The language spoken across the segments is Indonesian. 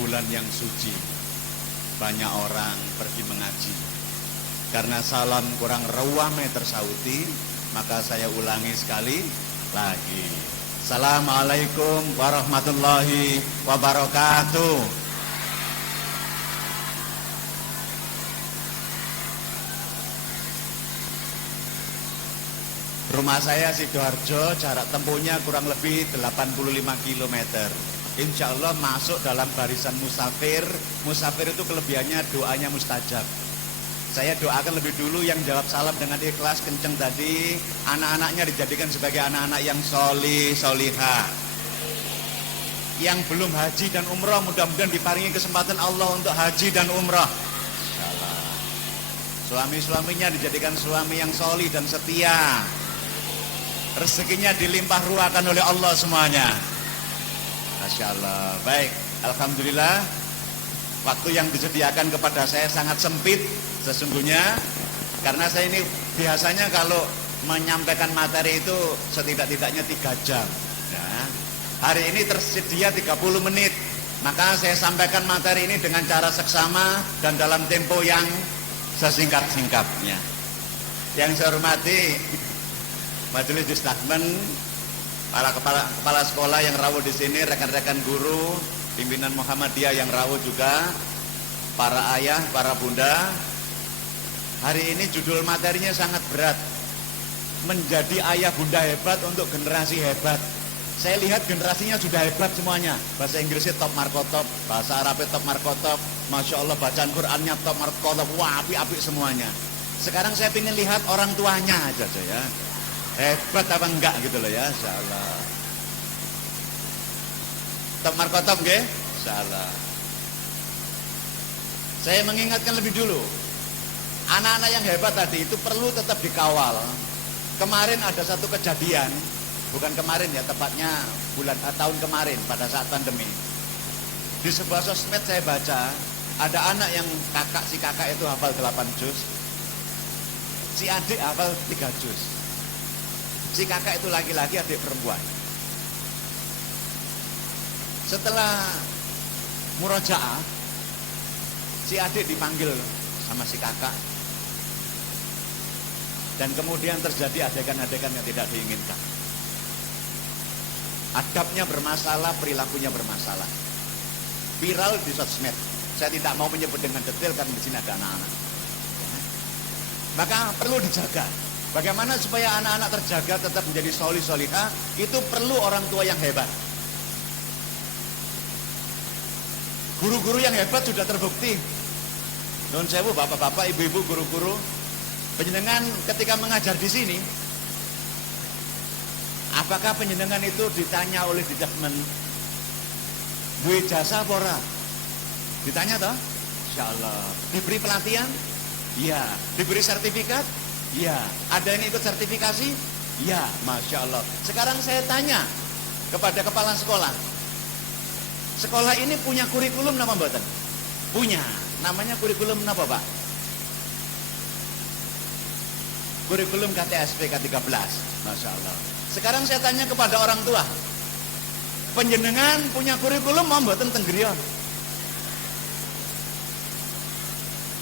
bulan yang suci. Banyak orang pergi mengaji. Karena salam kurang rewame tersauti, maka saya ulangi sekali lagi. Assalamualaikum warahmatullahi wabarakatuh. Rumah saya Sidoarjo, jarak tempuhnya kurang lebih 85 km. Insya Allah masuk dalam barisan musafir. Musafir itu kelebihannya doanya mustajab. Saya doakan lebih dulu yang jawab salam dengan ikhlas kenceng tadi, anak-anaknya dijadikan sebagai anak-anak yang solih, solihah. Yang belum haji dan umrah, mudah-mudahan diparingi kesempatan Allah untuk haji dan umrah. Suami-suaminya dijadikan suami yang solih dan setia. Rezekinya dilimpah ruahkan oleh Allah semuanya. Masya Allah. Baik, alhamdulillah. Waktu yang disediakan kepada saya sangat sempit sesungguhnya, karena saya ini biasanya kalau menyampaikan materi itu setidak-tidaknya 3 jam. Ya. Hari ini tersedia 30 menit. Maka saya sampaikan materi ini dengan cara seksama dan dalam tempo yang sesingkat-singkatnya. Yang saya hormati Majelis Distakmen, para kepala sekolah yang rawuh di sini, rekan-rekan guru, pimpinan Muhammadiyah yang rawuh juga, para ayah, para bunda. Hari ini judul materinya sangat berat. Menjadi ayah bunda hebat untuk generasi hebat. Saya lihat generasinya sudah hebat semuanya. Bahasa Inggrisnya top markotop, bahasa Arabnya top markotop, Masya Allah bacaan Qurannya top markotop, wah api-api semuanya. Sekarang saya ingin lihat orang tuanya aja ya. Hebat apa enggak gitu loh ya, insyaallah. Top markotop nggih? Insyaallah. Saya mengingatkan lebih dulu. Anak-anak yang hebat tadi itu perlu tetap dikawal. Kemarin ada satu kejadian, bukan kemarin ya, tepatnya tahun kemarin pada saat pandemi. Di sebuah sosmed saya baca, ada anak yang si kakak itu hafal 8 juz. Si adik hafal 3 juz. Si kakak itu laki-laki, adik perempuan. Setelah murojaah, si adik dipanggil sama si kakak. Dan kemudian terjadi adegan-adegan yang tidak diinginkan. Adabnya bermasalah, perilakunya bermasalah. Viral di sosmed. Saya tidak mau menyebut dengan detail karena di sini ada anak-anak. Maka perlu dijaga. Bagaimana supaya anak-anak terjaga tetap menjadi solih solihah, itu perlu orang tua yang hebat. Guru-guru yang hebat sudah terbukti. Nun sewu, bapak-bapak, ibu-ibu, guru-guru, penjenengan ketika mengajar di sini, apakah penjenengan itu ditanya oleh Distakmen, duwe jasa apa ora? Ditanya toh? Insyaallah. Diberi pelatihan? Iya. Diberi sertifikat? Ya, ada yang ikut sertifikasi? Ya, Masya Allah. Sekarang saya tanya kepada kepala sekolah. Sekolah ini punya kurikulum nama mboten? Punya. Namanya kurikulum apa Pak? Kurikulum KTSP K13. Masya Allah. Sekarang saya tanya kepada orang tua. Penjenengan punya kurikulum mau mboten teng griya?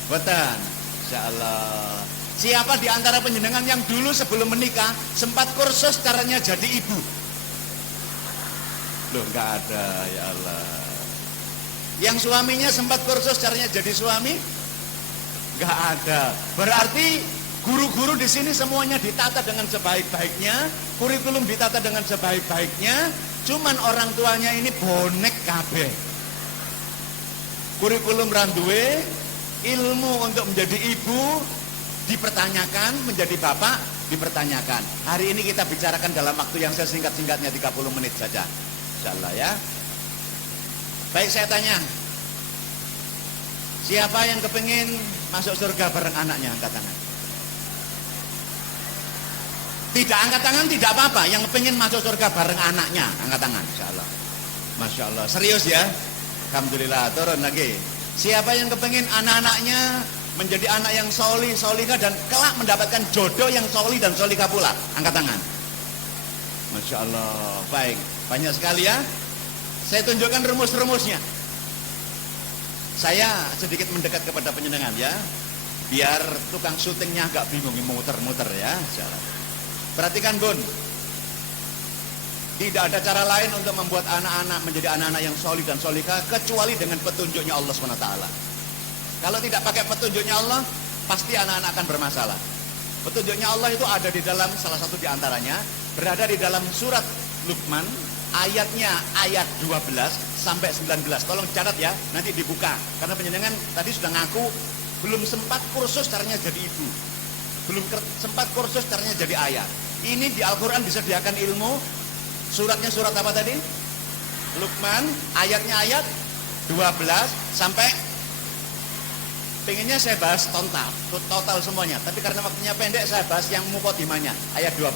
Mboten. Masya Allah. Siapa di antara penjenengan yang dulu sebelum menikah sempat kursus caranya jadi ibu? Loh, enggak ada, ya Allah. Yang suaminya sempat kursus caranya jadi suami? Enggak ada. Berarti guru-guru di sini semuanya ditata dengan sebaik-baiknya, kurikulum ditata dengan sebaik-baiknya, cuman orang tuanya ini bonek kabeh. Kurikulum randuwe, ilmu untuk menjadi ibu dipertanyakan, menjadi bapak dipertanyakan. Hari ini kita bicarakan dalam waktu yang sesingkat-singkatnya 30 menit saja, insyaallah ya. Baik, saya tanya, siapa yang kepingin masuk surga bareng anaknya? Angkat tangan. Tidak angkat tangan tidak apa-apa. Yang kepingin masuk surga bareng anaknya, angkat tangan, insyaallah. Masya Allah, serius ya. Alhamdulillah, turun lagi. Siapa yang kepingin anak-anaknya menjadi anak yang solih, solihah dan kelak mendapatkan jodoh yang solih dan solihah pula? Angkat tangan. Masya Allah, baik, banyak sekali ya. Saya tunjukkan rumus-rumusnya. Saya sedikit mendekat kepada penjenengan ya, biar tukang syutingnya agak bingung muter-muter ya. Perhatikan Bun, tidak ada cara lain untuk membuat anak-anak menjadi anak-anak yang solih dan solihah kecuali dengan petunjuknya Allah SWT. Kalau tidak pakai petunjuknya Allah, pasti anak-anak akan bermasalah. Petunjuknya Allah itu ada di dalam salah satu di antaranya, berada di dalam surat Luqman, ayatnya ayat 12 sampai 19. Tolong catat ya, nanti dibuka. Karena penjenengan tadi sudah ngaku belum sempat kursus caranya jadi ibu, belum sempat kursus caranya jadi ayah. Ini di Al-Quran disediakan ilmu. Suratnya surat apa tadi? Luqman, ayatnya ayat 12 sampai, pengennya saya bahas total semuanya, tapi karena waktunya pendek saya bahas yang muqaddimahnya ayat 12.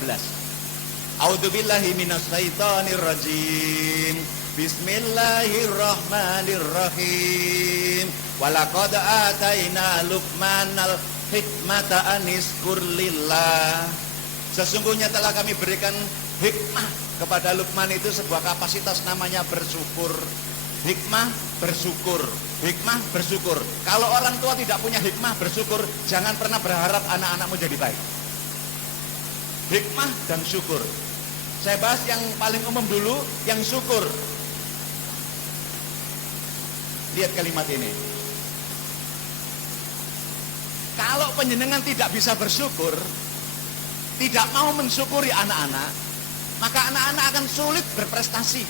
A'udzubillahi minasyaitonir rajim. Bismillahirrahmanirrahim. Walaqad ataina Luqmanal hikmata anishkur lillah. Sesungguhnya telah kami berikan hikmah kepada Luqman itu sebuah kapasitas namanya bersyukur. Hikmah bersyukur, hikmah bersyukur. Kalau orang tua tidak punya hikmah bersyukur, jangan pernah berharap anak-anakmu jadi baik. Hikmah dan syukur. Saya bahas yang paling umum dulu, yang syukur. Lihat kalimat ini. Kalau penjenengan tidak bisa bersyukur, tidak mau mensyukuri anak-anak, maka anak-anak akan sulit berprestasi.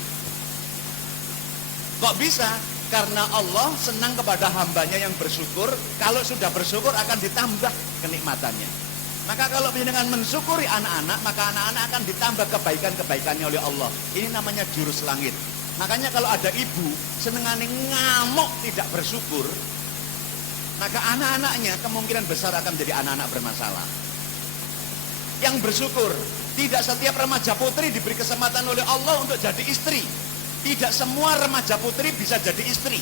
Kok bisa? Karena Allah senang kepada hambanya yang bersyukur. Kalau sudah bersyukur akan ditambah kenikmatannya. Maka kalau penjenengan mensyukuri anak-anak, maka anak-anak akan ditambah kebaikan-kebaikannya oleh Allah. Ini namanya jurus langit. Makanya kalau ada ibu senengane ngamuk tidak bersyukur, maka anak-anaknya kemungkinan besar akan menjadi anak-anak bermasalah. Yang bersyukur, tidak setiap remaja putri diberi kesempatan oleh Allah untuk jadi istri. Tidak semua remaja putri bisa jadi istri.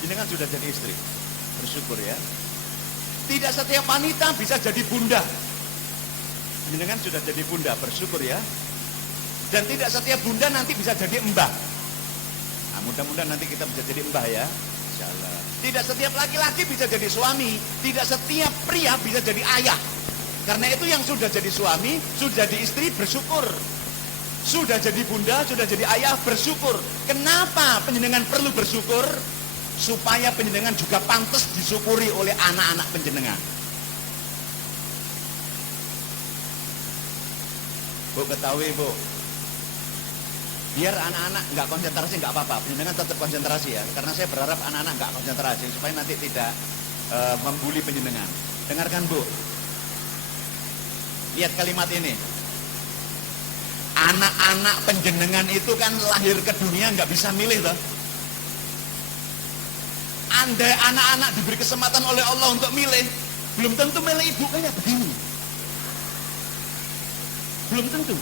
Ini kan sudah jadi istri, bersyukur ya. Tidak setiap wanita bisa jadi bunda. Ini kan sudah jadi bunda, bersyukur ya. Dan tidak setiap bunda nanti bisa jadi mbah. Nah, mudah-mudahan nanti kita bisa jadi mbah ya, insyaallah. Tidak setiap laki-laki bisa jadi suami. Tidak setiap pria bisa jadi ayah. Karena itu yang sudah jadi suami, sudah jadi istri, bersyukur. Sudah jadi bunda, sudah jadi ayah, bersyukur. Kenapa penjenengan perlu bersyukur? Supaya penjenengan juga pantas disyukuri oleh anak-anak penjenengan. Bu, ketahui Bu, biar anak-anak nggak konsentrasi nggak apa-apa, penjenengan tetap konsentrasi ya. Karena saya berharap anak-anak nggak konsentrasi supaya nanti tidak membuli penjenengan. Dengarkan Bu, lihat kalimat ini. Anak-anak penjenengan itu kan lahir ke dunia nggak bisa milih loh. Andai anak-anak diberi kesempatan oleh Allah untuk milih, belum tentu milih ibu kayak begini. Belum tentu.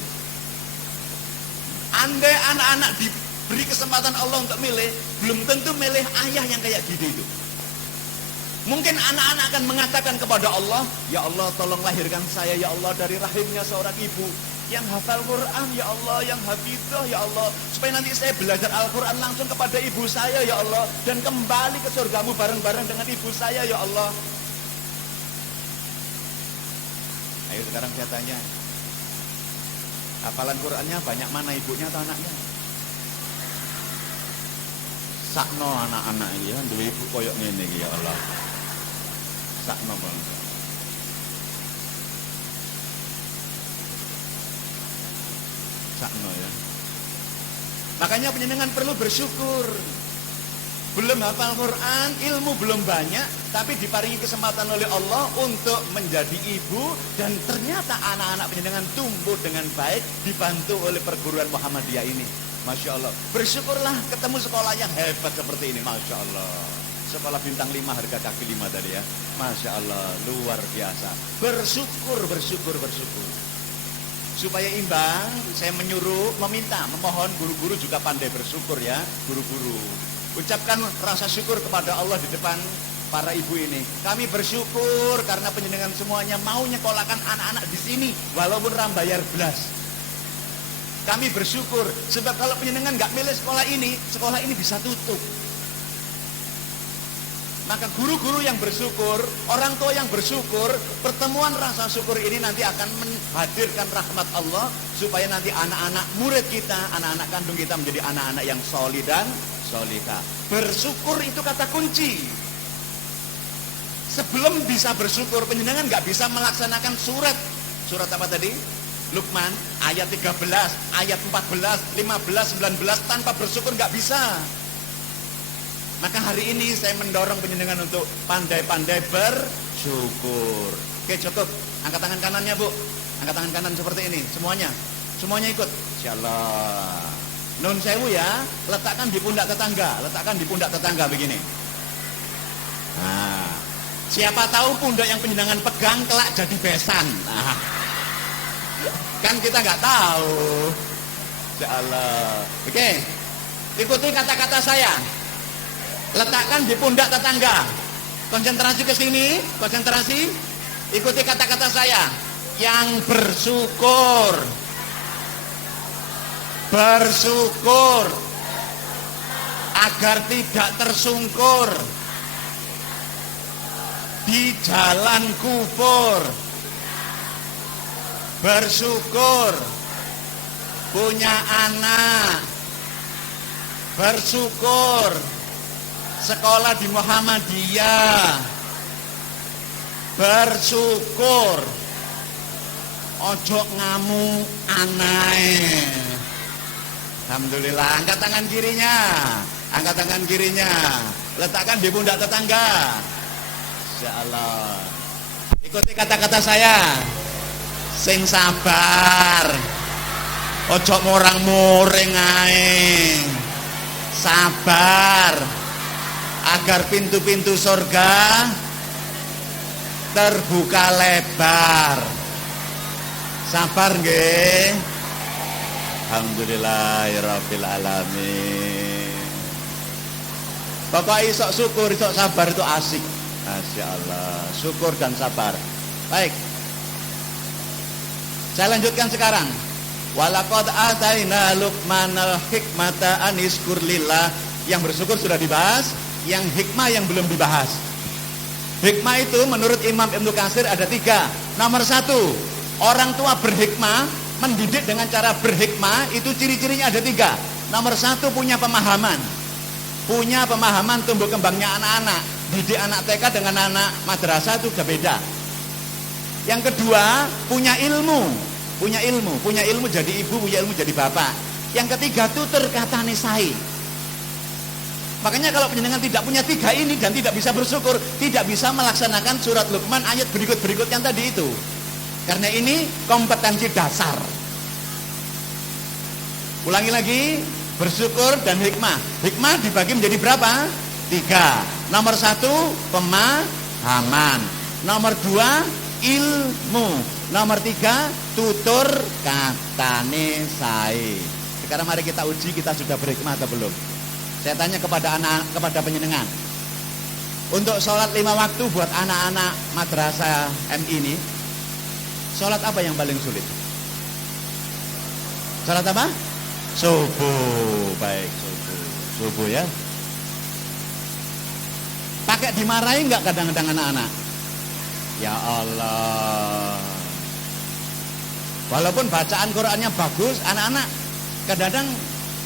Andai anak-anak diberi kesempatan Allah untuk milih, belum tentu milih ayah yang kayak gitu itu. Mungkin anak-anak akan mengatakan kepada Allah, ya Allah tolong lahirkan saya ya Allah dari rahimnya seorang ibu yang hafal Quran ya Allah, yang hafizah ya Allah, supaya nanti saya belajar Al-Quran langsung kepada ibu saya ya Allah, dan kembali ke surgamu bareng-bareng dengan ibu saya ya Allah. Ayo sekarang saya tanya, hafalan Qurannya banyak mana ibunya atau anaknya? Sakno anak-anak ini ya, duwe ibu koyok ngene iki ya Allah. Sakno bangsa. Sakno ya. Makanya penjenengan perlu bersyukur. Belum hafal Quran, ilmu belum banyak, tapi diparingi kesempatan oleh Allah untuk menjadi ibu, dan ternyata anak-anak penjenengan tumbuh dengan baik dibantu oleh perguruan Muhammadiyah ini. Masya Allah. Bersyukurlah ketemu sekolah yang hebat seperti ini. Masya Allah. Sekolah bintang 5 harga kaki 5 tadi ya. Masya Allah, luar biasa. Bersyukur, bersyukur, bersyukur. Supaya imbang, saya meminta, memohon guru-guru juga pandai bersyukur ya, guru-guru. Ucapkan rasa syukur kepada Allah di depan para ibu ini. Kami bersyukur karena penjenengan semuanya mau nyekolahkan anak-anak di sini, walaupun rambayar belas. Kami bersyukur, sebab kalau penjenengan nggak milih sekolah ini bisa tutup. Maka guru-guru yang bersyukur, orang tua yang bersyukur, pertemuan rasa syukur ini nanti akan menghadirkan rahmat Allah supaya nanti anak-anak murid kita, anak-anak kandung kita menjadi anak-anak yang solih dan solihah. Bersyukur itu kata kunci. Sebelum bisa bersyukur, penjenengan nggak bisa melaksanakan surat apa tadi? Luqman ayat 13, ayat 14, 15, 19 tanpa bersyukur nggak bisa. Maka hari ini saya mendorong penjenengan untuk pandai-pandai bersyukur. Oke, cukup. Angkat tangan kanannya, Bu. Angkat tangan kanan seperti ini, semuanya. Semuanya ikut. Insyaallah. Nun sewu ya, letakkan di pundak tetangga, letakkan di pundak tetangga begini. Nah, siapa tahu pundak yang penjenengan pegang kelak jadi besan. Nah, kan kita nggak tahu. Insyaallah. Oke. Ikuti kata-kata saya. Letakkan di pundak tetangga. Konsentrasi ke sini, konsentrasi. Ikuti kata-kata saya. Yang bersyukur. Bersyukur agar tidak tersungkur di jalan kufur. Bersyukur punya anak. Bersyukur sekolah di Muhammadiyah. Bersyukur ojo ngamu anai. Alhamdulillah. Angkat tangan kirinya, angkat tangan kirinya, letakkan di pundak tetangga. Insyaallah. Ikuti kata-kata saya. Sing sabar, ojo morang-moring ae. Sabar agar pintu-pintu surga terbuka lebar. Sabar nggih. Alhamdulillahirabbil alamin. Pokoknya isok syukur, isok sabar itu asik. Masyaallah, syukur dan sabar. Baik. Saya lanjutkan sekarang. Walaqad ataina Luqmanal hikmata aniskur lillah. Yang bersyukur sudah dibahas, yang hikmah yang belum dibahas. Hikmah itu menurut Imam Ibnu Katsir ada 3. Nomor 1, orang tua berhikmah, mendidik dengan cara berhikmah, itu ciri-cirinya ada 3. Nomor 1, punya pemahaman. Punya pemahaman tumbuh kembangnya anak-anak. Didik anak TK dengan anak madrasah itu udah beda. Yang kedua, punya ilmu. Punya ilmu jadi ibu, punya ilmu jadi bapak. Yang ketiga, tutur kata nisai. Makanya kalau penjenengan tidak punya 3 ini dan tidak bisa bersyukur, tidak bisa melaksanakan surat Luqman ayat berikut-berikut yang tadi itu. Karena ini kompetensi dasar. Ulangi lagi, bersyukur dan hikmah. Hikmah dibagi menjadi berapa? 3. Nomor 1, pemahaman. Nomor 2, ilmu. Nomor 3, tutur katane sae. Sekarang mari kita uji, kita sudah berhikmah atau belum. Saya tanya kepada kepada penjenengan. Untuk sholat 5 waktu buat anak-anak madrasah MI ini, sholat apa yang paling sulit? Sholat apa? Subuh. Baik, subuh ya. Pakai dimarahi nggak kadang-kadang anak-anak? Ya Allah. Walaupun bacaan Qur'annya bagus, anak-anak kadang-kadang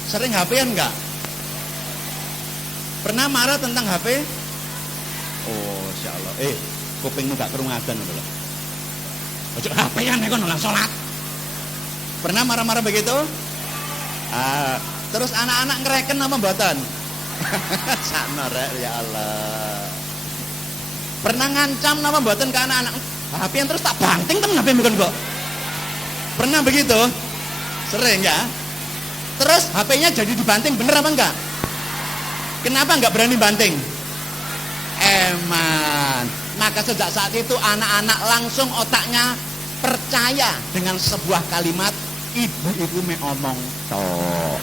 sering HP-an nggak? Pernah marah tentang HP? Oh, insyaallah. Kupingmu gak kerungu adzan gitu loh. Ojo HP-an nek nolak salat. Pernah marah-marah begitu? Terus anak-anak ngereken apa mboten? Sakno rek ya Allah. Pernah ngancam nama mboten ke anak-anak? HP-an terus tak banting temen HP mungkin kok. Pernah begitu? Sering ya? Terus HP-nya jadi dibanting, bener apa enggak? Kenapa enggak berani banting? Eman. Maka sejak saat itu anak-anak langsung otaknya percaya dengan sebuah kalimat, ibu-ibu me omong tok.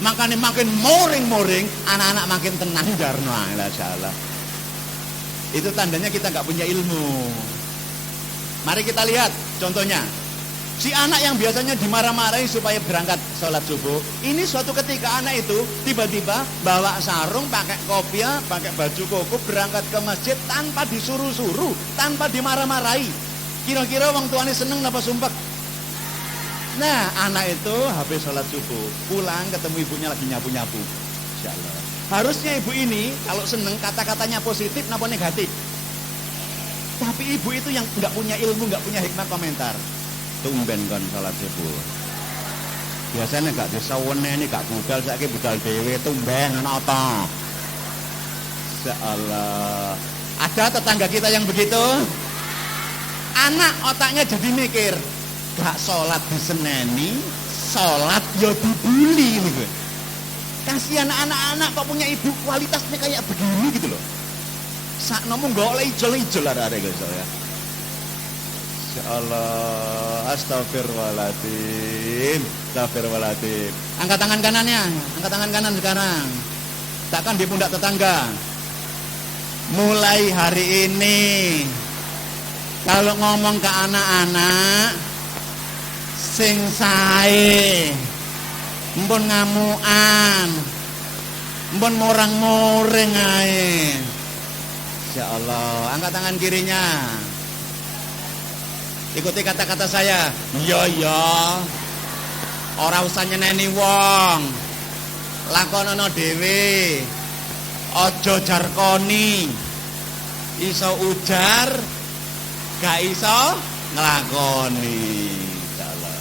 Makanya makin moring-moring, anak-anak makin tenang jarno. Insyaallah. Itu tandanya kita enggak punya ilmu. Mari kita lihat contohnya. Si anak yang biasanya dimarah-marahi supaya berangkat sholat subuh, ini suatu ketika anak itu tiba-tiba bawa sarung, pakai kopiah, pakai baju koko, berangkat ke masjid tanpa disuruh-suruh, tanpa dimarah-marahi. Kira-kira orang tuanya seneng apa sumpah? Nah, anak itu habis sholat subuh, pulang ketemu ibunya lagi nyapu-nyapu. Insya Allah. Harusnya ibu ini kalau seneng kata-katanya positif napa negatif. Tapi ibu itu yang nggak punya ilmu, nggak punya hikmah komentar. Tumben kan sholat subuh. Biasanya gak disawene ini gak budal, saiki budal dewe tumben ana apa? Insyaallah. Ada tetangga kita yang begitu? Anak otaknya jadi mikir, gak sholat diseneni, sholat ya dibuli gitu. Kasihan anak-anak kok punya ibu kualitasnya kayak begini gitu loh. Sak nomu golek ijol-ijol arek guys ya. Allah, astagfirullahaladzim, astagfirullahaladzim. Angkat tangan kanannya, angkat tangan kanan sekarang. Takkan di pundak tetangga. Mulai hari ini, kalau ngomong ke anak-anak, sing sae, mpun ngamuan, mpun morang-moring ae. Ya Allah, angkat tangan kirinya. Ikuti kata-kata saya. Iya. Ora usah nyeneni wong. Lakonono dhewe. Aja jarkoni. Iso ujar, gak iso nglakoni. Insyaallah.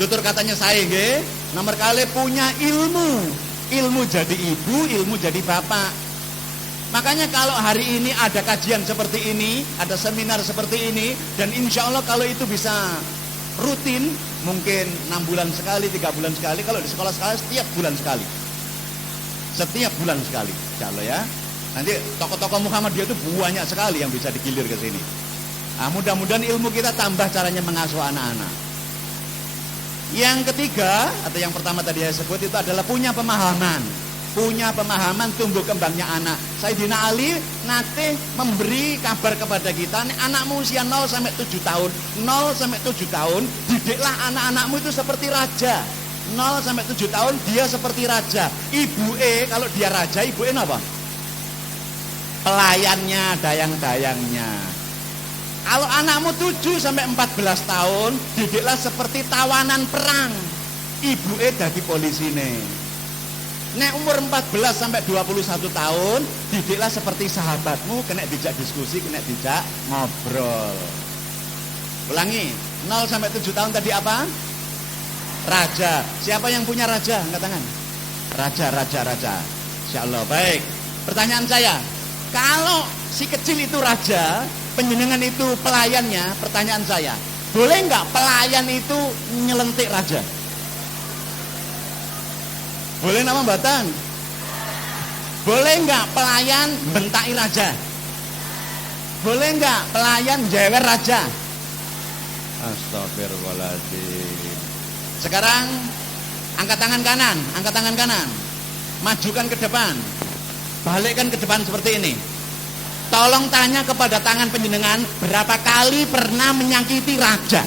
Tutur katanya saya nggih, nomor kali punya ilmu. Ilmu jadi ibu, ilmu jadi bapak. Makanya kalau hari ini ada kajian seperti ini, ada seminar seperti ini, dan insya Allah kalau itu bisa rutin, mungkin 6 bulan sekali, 3 bulan sekali, kalau di sekolah-sekolah setiap bulan sekali. Setiap bulan sekali, insya Allah ya. Nanti tokoh-tokoh Muhammadiyah itu banyak sekali yang bisa digilir ke sini. Nah, mudah-mudahan ilmu kita tambah caranya mengasuh anak-anak. Yang ketiga, atau yang pertama tadi saya sebut itu adalah punya pemahaman. Punya pemahaman tumbuh kembangnya anak. Sayyidina Ali nate memberi kabar kepada kita, anakmu usia 0 sampai 7 tahun, 0 sampai 7 tahun, didiklah anak-anakmu itu seperti raja. 0 sampai 7 tahun dia seperti raja. Ibu'e kalau dia raja, ibu'e apa? Pelayannya, dayang-dayangnya. Kalau anakmu 7 sampai 14 tahun, didiklah seperti tawanan perang. Ibu'e dadi polisine. Nek umur 14 sampai 21 tahun, didiklah seperti sahabatmu, kena dijak diskusi, kena dijak ngobrol. Ulangi, 0 sampai 7 tahun tadi apa? Raja. Siapa yang punya raja? Angkat tangan. Raja. Insyaallah. Baik. Pertanyaan saya, kalau si kecil itu raja, penjenengan itu pelayannya, pertanyaan saya, boleh nggak pelayan itu nyelentik raja? Boleh nama Batan? Boleh enggak pelayan bentaki raja? Boleh enggak pelayan jewer raja? Astagfirullahaladzim. Sekarang angkat tangan kanan. Majukan ke depan. Balikkan ke depan seperti ini. Tolong tanya kepada tangan penjenengan, berapa kali pernah menyakiti raja?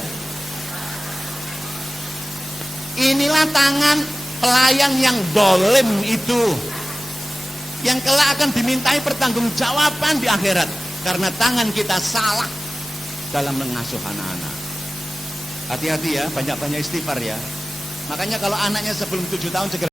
Inilah tangan pelayan yang dolim itu, yang kelak akan dimintai pertanggungjawaban di akhirat karena tangan kita salah dalam mengasuh anak-anak. Hati-hati ya, banyak-banyak istighfar ya. Makanya kalau anaknya sebelum 7 tahun segera